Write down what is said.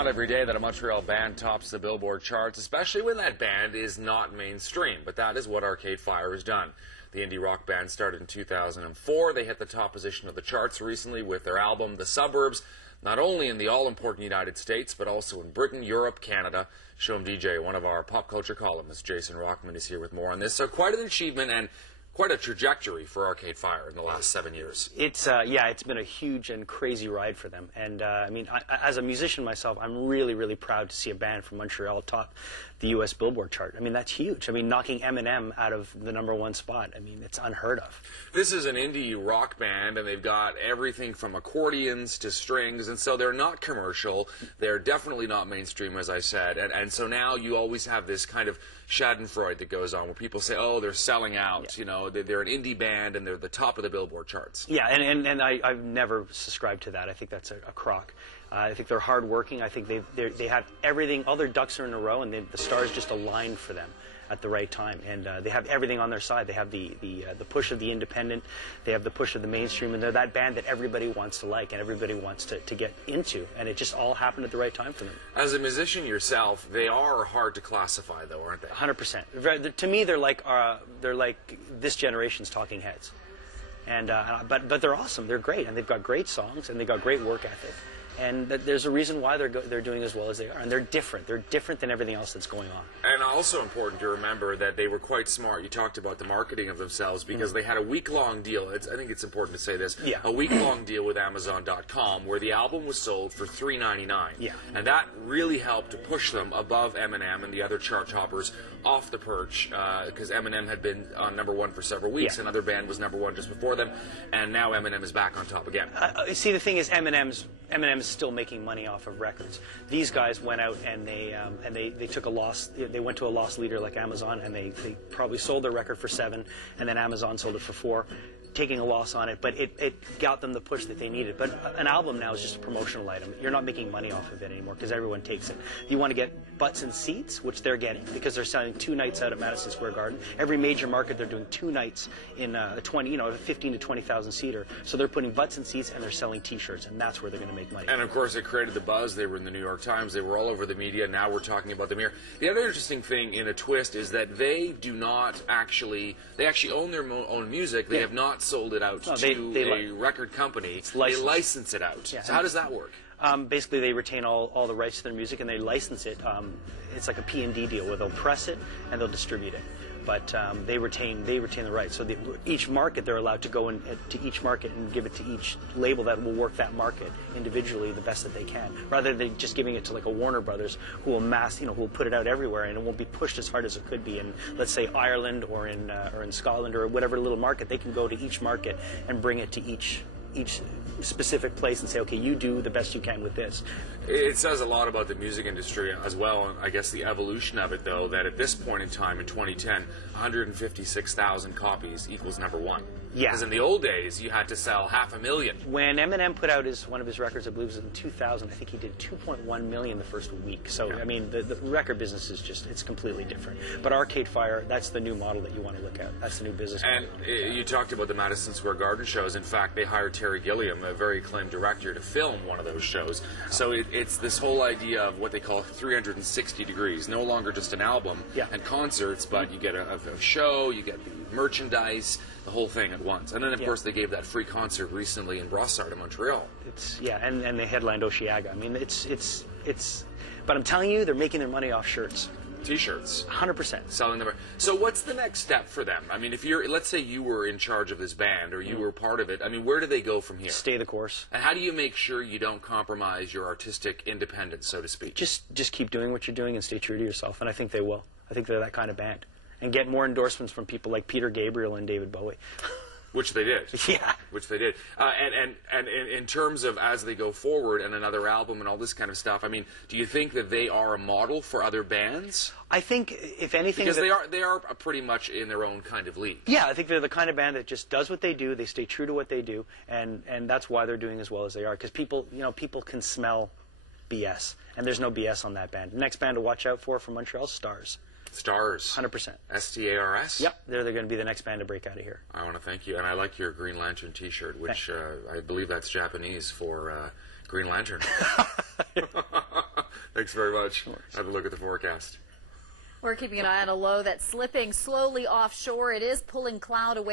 not every day that a Montreal band tops the Billboard charts, especially when that band is not mainstream. But that is what Arcade Fire has done. The indie rock band started in 2004. They hit the top position of the charts recently with their album, The Suburbs, not only in the all-important United States, but also in Britain, Europe, Canada. Show 'em DJ, one of our pop culture columnists, Jason Rockman, is here with more on this. So quite an achievement and quite a trajectory for Arcade Fire in the last 7 years. It's been a huge and crazy ride for them. And as a musician myself, I'm really, really proud to see a band from Montreal top the U.S. Billboard chart. I mean, that's huge. I mean, knocking Eminem out of the #1 spot. I mean, it's unheard of. This is an indie rock band, and they've got everything from accordions to strings, and so they're not commercial. They're definitely not mainstream, as I said. And so now you always have this kind of schadenfreude that goes on where people say, oh, they're selling out. Yeah. You know, they're an indie band, and they're the top of the Billboard charts. Yeah, and I've never subscribed to that. I think that's a crock. I think they're hardworking. I think they have everything. All their ducks are in a row, and the stars just aligned for them at the right time. And they have everything on their side. They have the push of the independent. They have the push of the mainstream, and they're that band that everybody wants to like and everybody wants to get into. And it just all happened at the right time for them. As a musician yourself, they are hard to classify, though, aren't they? 100%. To me, they're like this generation's Talking Heads. And but they're awesome. They're great, and they've got great songs, and they've got great work ethic. And there's a reason why they're doing as well as they are. And they're different. They're different than everything else that's going on. And also important to remember that they were quite smart. You talked about the marketing of themselves because they had a week-long deal. I think it's important to say this. Yeah. A week-long deal with Amazon.com where the album was sold for $3.99. Yeah. And that really helped to push them above Eminem and the other chart toppers off the perch because Eminem had been on #1 for several weeks. Yeah. Another band was #1 just before them. And now Eminem is back on top again. See, the thing is, Eminem's still making money off of records. These guys went out and they took a loss. They went to a loss leader like Amazon, and they probably sold their record for $7, and then Amazon sold it for $4, taking a loss on it. But it got them the push that they needed. But an album now is just a promotional item. You're not making money off of it anymore because everyone takes it. You want to get butts and seats, which they're getting because they're selling 2 nights out at Madison Square Garden. Every major market they're doing 2 nights in a 15 to 20,000 seater. So they're putting butts and seats and they're selling T-shirts, and that's where they're going to make money. And of course, it created the buzz. They were in the New York Times. They were all over the media. Now we're talking about them here. The other interesting thing in a twist is that they actually own their own music. They have not sold it out to a record company. They license it out. Yeah. So how does that work? Basically, they retain all the rights to their music, and they license it. It's like a P&D deal where they'll press it and they'll distribute it. But they retain the rights. So each market, they're allowed to go to each market and give it to each label that will work that market individually the best that they can, rather than just giving it to like a Warner Brothers who will who will put it out everywhere, and it won't be pushed as hard as it could be in, let's say, Ireland or in Scotland or whatever little market. They can go to each market and bring it to each specific place and say, okay, you do the best you can with this. It says a lot about the music industry as well, and I guess the evolution of it, though, that at this point in time, in 2010, 156,000 copies equals #1. Yeah. Because in the old days, you had to sell 500,000. When Eminem put out one of his records, I believe it was in 2000, I think he did 2.1 million the first week. So, yeah. I mean, the record business is it's completely different. But Arcade Fire, that's the new model that you want to look at. That's the new business model. And you talked about the Madison Square Garden shows. In fact, they hired Terry Gilliam, a very acclaimed director, to film one of those shows. So it's this whole idea of what they call 360 degrees. No longer just an album and concerts, but you get a show, you get the merchandise, the whole thing at once. And then, of course, they gave that free concert recently in Brossard in Montreal. And they headlined Osheaga. I mean, but I'm telling you, they're making their money off shirts. T-shirts. 100%. Selling them. So what's the next step for them? I mean, let's say you were in charge of this band or you were part of it, I mean, where do they go from here? Stay the course. And how do you make sure you don't compromise your artistic independence, so to speak? Just keep doing what you're doing and stay true to yourself, and I think they will. I think they're that kind of band. And get more endorsements from people like Peter Gabriel and David Bowie. Which they did. Yeah. Which they did. And in terms of as they go forward and another album and all this kind of stuff, I mean, do you think that they are a model for other bands? I think, if anything... Because they are pretty much in their own kind of league. Yeah, I think they're the kind of band that just does what they do, they stay true to what they do, and that's why they're doing as well as they are. Because people can smell BS, and there's no BS on that band. The next band to watch out for from Montreal, Stars. Stars. 100%. S-T-A-R-S? Yep, they're going to be the next band to break out of here. I want to thank you, and I like your Green Lantern T-shirt, which I believe that's Japanese for Green Lantern. Thanks very much. Have a look at the forecast. We're keeping an eye on a low that's slipping slowly offshore. It is pulling cloud away.